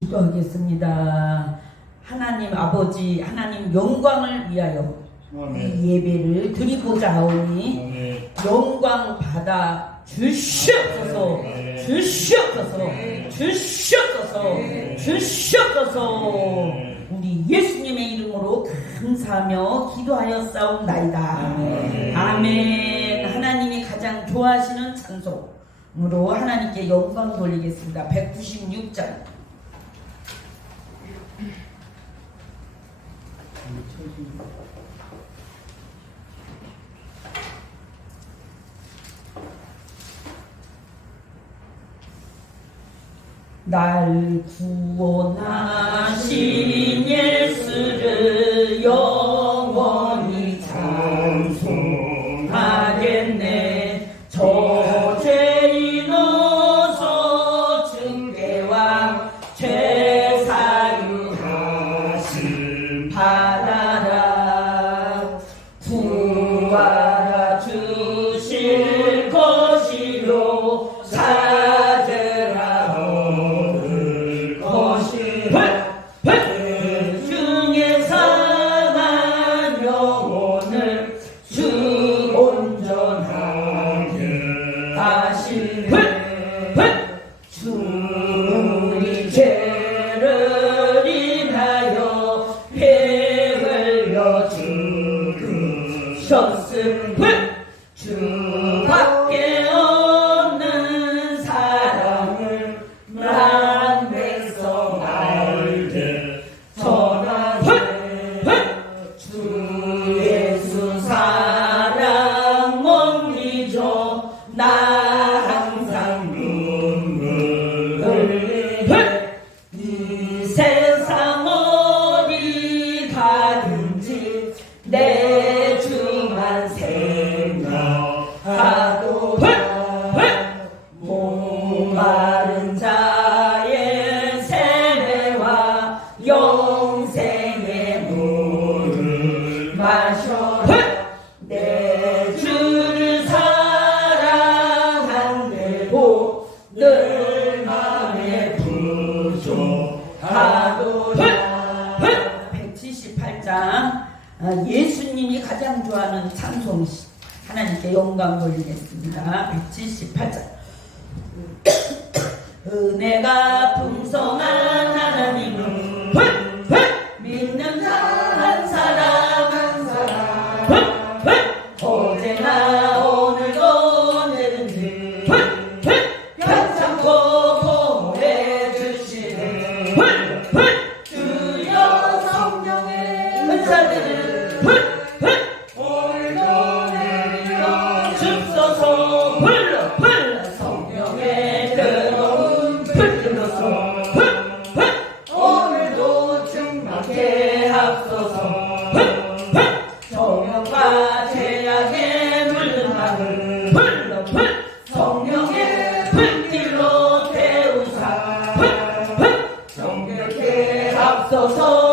기도하겠습니다. 하나님 아버지 하나님 영광을 위하여 예배를 드리고자 하오니 영광 받아 주시옵소서. 주시옵소서. 주시옵소서. 주시옵소서. 우리 예수님의 이름으로 감사하며 기도하였사옵나이다. 아멘. 하나님이 가장 좋아하시는 찬송으로 하나님께 영광 돌리겠습니다. 196장 날 구원하신 예수를 여 동강 올리겠습니다. 178장. 은혜가 풍성한 so so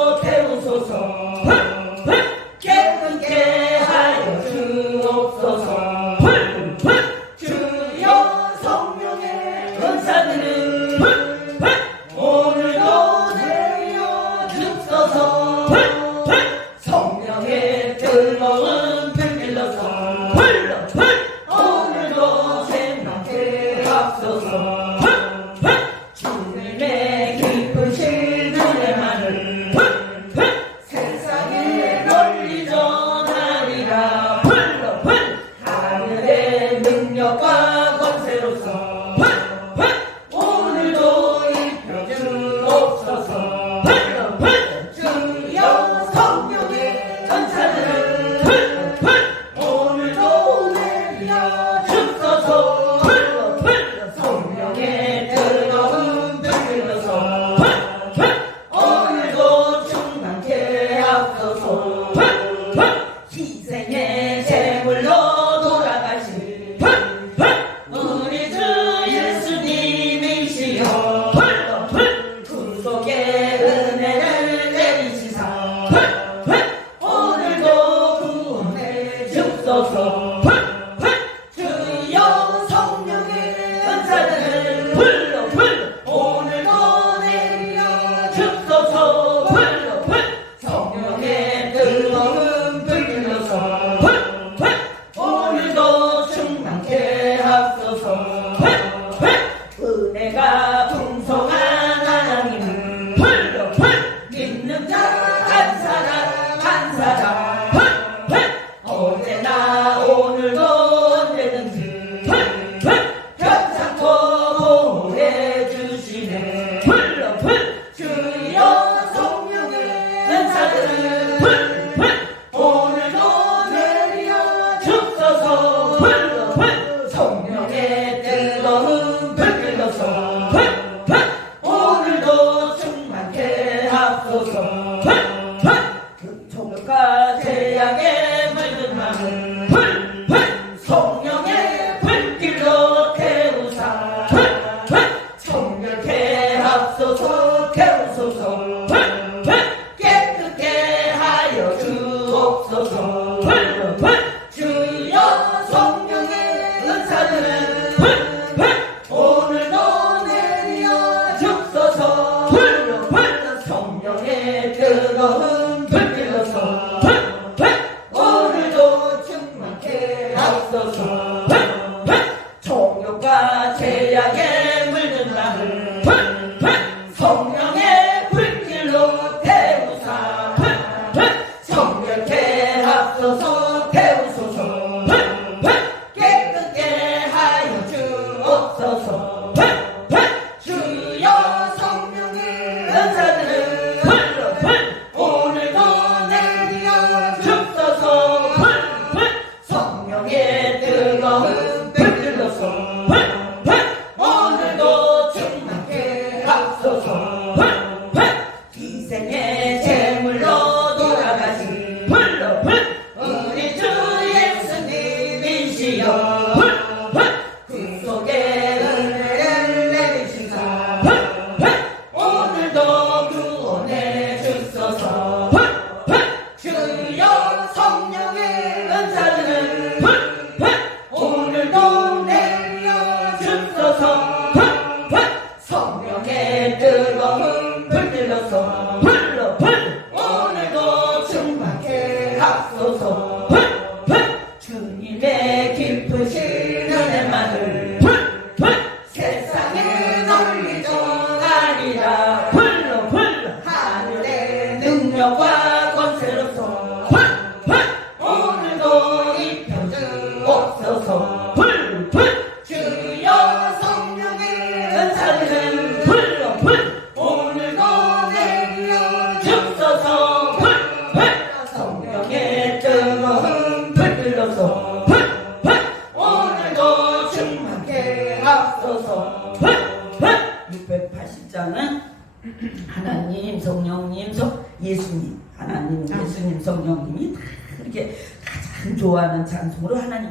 No, doubt.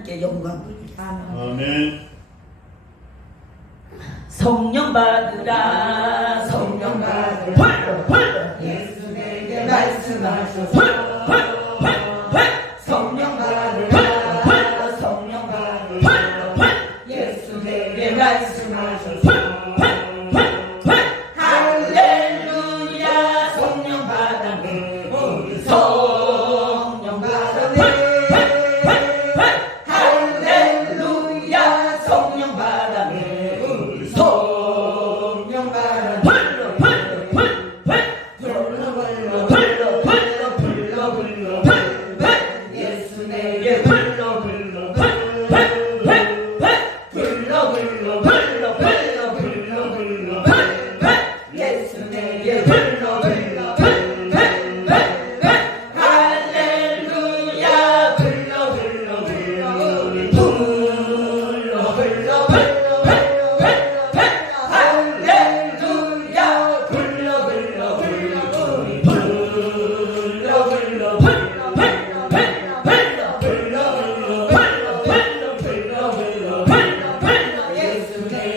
하나님께 영광 돌립니다. 아멘. 성령 받으라 성령 받으라. 헐, 헐. 예수 내게 말씀하소서. 헐, 헐, 헐, 성령 받으라 헐, 성령 받으라. 헐, 헐. 예수 내게 말씀하소서. 헐, 헐, 헐, 할렐루야. 성령 받아. 우리 성.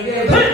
Amen.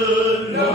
No.